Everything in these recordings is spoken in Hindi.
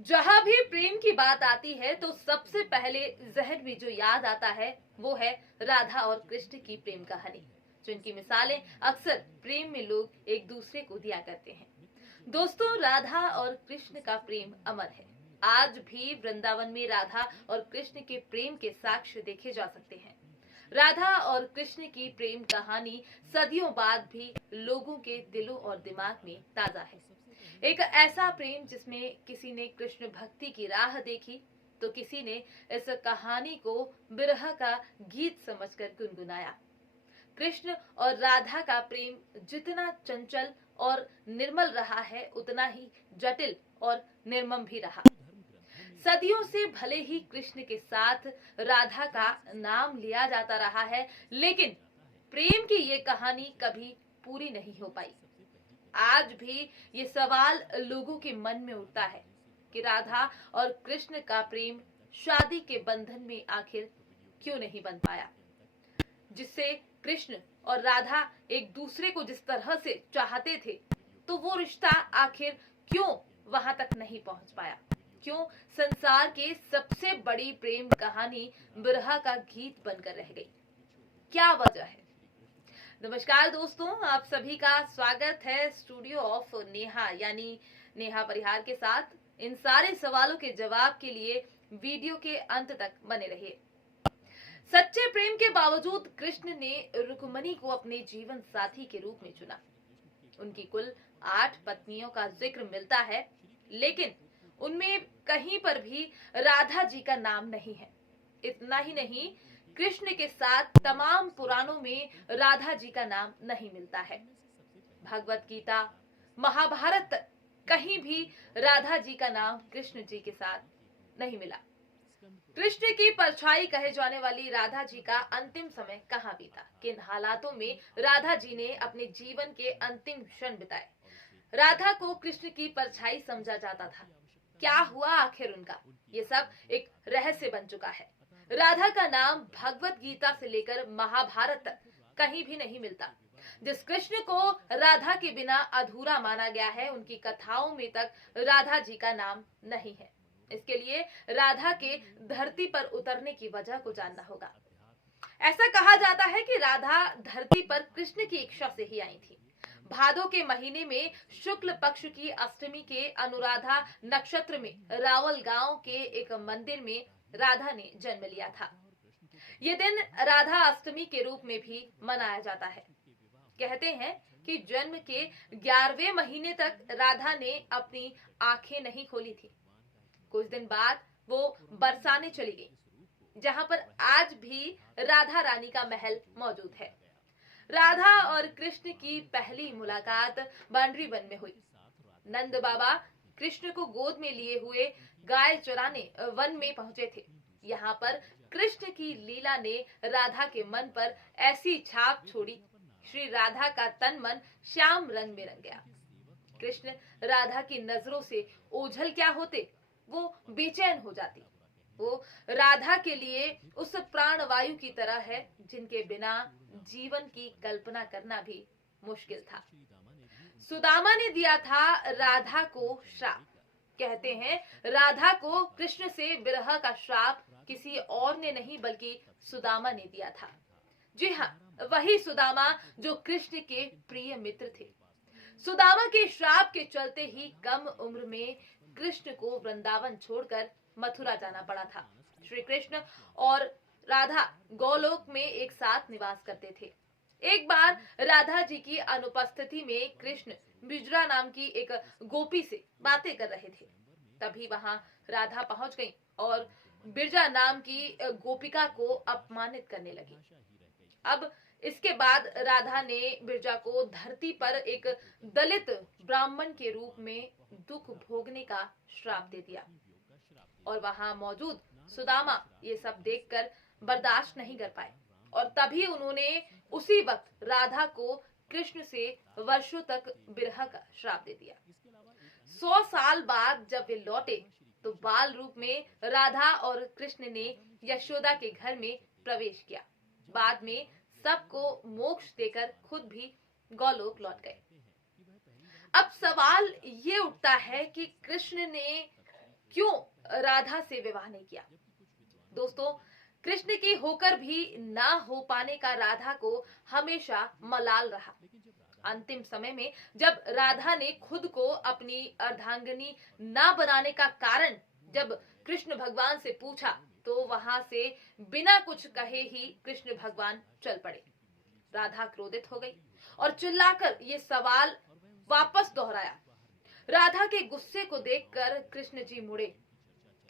जहां भी प्रेम की बात आती है तो सबसे पहले जहन में जो याद आता है वो है राधा और कृष्ण की प्रेम कहानी, जिनकी मिसालें अक्सर प्रेम में लोग एक दूसरे को दिया करते हैं। दोस्तों, राधा और कृष्ण का प्रेम अमर है। आज भी वृंदावन में राधा और कृष्ण के प्रेम के साक्ष्य देखे जा सकते हैं। राधा और कृष्ण की प्रेम कहानी सदियों बाद भी लोगों के दिलों और दिमाग में ताजा है। एक ऐसा प्रेम जिसमें किसी ने कृष्ण भक्ति की राह देखी तो किसी ने इस कहानी को बिरह का गीत समझकर गुनगुनाया। कृष्ण और राधा का प्रेम जितना चंचल और निर्मल रहा है, उतना ही जटिल और निर्मम भी रहा। सदियों से भले ही कृष्ण के साथ राधा का नाम लिया जाता रहा है, लेकिन प्रेम की ये कहानी कभी पूरी नहीं हो पाई। आज भी ये सवाल लोगों के मन में उठता है कि राधा और कृष्ण का प्रेम शादी के बंधन में आखिर क्यों नहीं बन पाया, जिससे कृष्ण और राधा एक दूसरे को जिस तरह से चाहते थे, तो वो रिश्ता आखिर क्यों वहां तक नहीं पहुंच पाया। क्यों संसार के सबसे बड़ी प्रेम कहानी बिरहा का गीत बनकर रह गई। क्या वजह है? नमस्कार दोस्तों, आप सभी का स्वागत है स्टूडियो ऑफ नेहा यानी नेहा परिहार के साथ। इन सारे सवालों के जवाब के लिए वीडियो के अंत तक बने रहिए। सच्चे प्रेम के बावजूद कृष्ण ने रुक्मणी को अपने जीवन साथी के रूप में चुना। उनकी कुल 8 पत्नियों का जिक्र मिलता है, लेकिन उनमें कहीं पर भी राधा जी का नाम नहीं है। इतना ही नहीं, कृष्ण के साथ तमाम पुराणों में राधा जी का नाम नहीं मिलता है। भगवत गीता, महाभारत तक कहीं भी राधा जी का नाम कृष्ण जी के साथ नहीं मिला। कृष्ण की परछाई कहे जाने वाली राधा जी का अंतिम समय कहाँ बीता, किन हालातों में राधा जी ने अपने जीवन के अंतिम क्षण बिताए। राधा को कृष्ण की परछाई समझा जाता था, क्या हुआ आखिर उनका, ये सब एक रहस्य बन चुका है। राधा का नाम भगवत गीता से लेकर महाभारत तक कहीं भी नहीं मिलता। जिस कृष्ण को राधा के बिना अधूरा माना गया है, उनकी कथाओं में तक राधा जी का नाम नहीं है। इसके लिए राधा के धरती पर उतरने की वजह को जानना होगा। ऐसा कहा जाता है कि राधा धरती पर कृष्ण की इच्छा से ही आई थी। भादो के महीने में शुक्ल पक्ष की अष्टमी के अनुराधा नक्षत्र में रावल गांव के एक मंदिर में राधा ने जन्म लिया था। ये दिन राधा अष्टमी के रूप में भी मनाया जाता है। कहते हैं कि जन्म के 11वें महीने तक राधा ने अपनी आंखें नहीं खोली थी। कुछ दिन बाद वो बरसाने चली गई, जहां पर आज भी राधा रानी का महल मौजूद है। राधा और कृष्ण की पहली मुलाकात बांडरी वन में हुई। नंद बाबा कृष्ण को गोद में लिए हुए गाय चराने वन में पहुंचे थे। यहाँ पर कृष्ण की लीला ने राधा के मन पर ऐसी छाप छोड़ी, श्री राधा का तन मन श्याम रंग में रंग गया। कृष्ण राधा की नजरों से ओझल क्या होते, वो बेचैन हो जाती। वो राधा के लिए उस प्राणवायु की तरह है जिनके बिना जीवन की कल्पना करना भी मुश्किल था। सुदामा ने दिया था राधा को श्राप। कहते हैं राधा को कृष्ण से विरह का श्राप किसी और ने नहीं बल्कि सुदामा ने दिया था। जी हाँ, वही सुदामा जो कृष्ण के प्रिय मित्र थे। सुदामा के श्राप के चलते ही कम उम्र में कृष्ण को वृंदावन छोड़कर मथुरा जाना पड़ा था। श्री कृष्ण और राधा गोलोक में एक साथ निवास करते थे। एक बार राधा जी की अनुपस्थिति में कृष्ण बिजरा नाम की एक गोपी से बातें कर रहे थे। तभी वहां राधा पहुंच गई और बिरजा नाम की गोपिका को अपमानित करने लगी। अब इसके बाद राधा ने बिरजा को धरती पर एक दलित ब्राह्मण के रूप में दुख भोगने का श्राप दे दिया। और वहां मौजूद सुदामा ये सब देखकर बर्दाश्त नहीं कर पाए और तभी उन्होंने उसी वक्त राधा को कृष्ण से वर्षों तक बिरह का श्राप दे दिया। 100 साल बाद जब वे लौटे तो बाल रूप में राधा और कृष्ण ने यशोदा के घर में प्रवेश किया। बाद में सबको मोक्ष देकर खुद भी गोलोक लौट गए। अब सवाल ये उठता है कि कृष्ण ने क्यों राधा से विवाह नहीं किया। दोस्तों, कृष्ण की होकर भी ना हो पाने का राधा को हमेशा मलाल रहा। अंतिम समय में जब राधा ने खुद को अपनी अर्धांगिनी ना बनाने का कारण जब कृष्ण भगवान से पूछा, तो वहां से बिना कुछ कहे ही कृष्ण भगवान चल पड़े। राधा क्रोधित हो गई और चिल्लाकर ये सवाल वापस दोहराया। राधा के गुस्से को देखकर कृष्ण जी मुड़े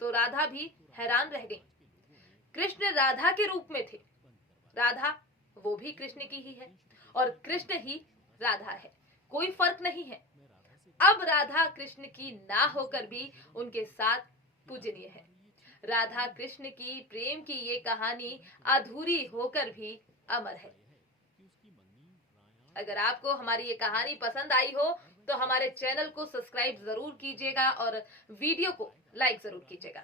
तो राधा भी हैरान रह गई। कृष्ण राधा के रूप में थे। राधा वो भी कृष्ण की ही है और कृष्ण ही राधा है, कोई फर्क नहीं है। अब राधा कृष्ण की ना होकर भी उनके साथ पूजनीय है। राधा कृष्ण की प्रेम की ये कहानी अधूरी होकर भी अमर है। अगर आपको हमारी ये कहानी पसंद आई हो तो हमारे चैनल को सब्सक्राइब जरूर कीजिएगा और वीडियो को लाइक जरूर कीजिएगा।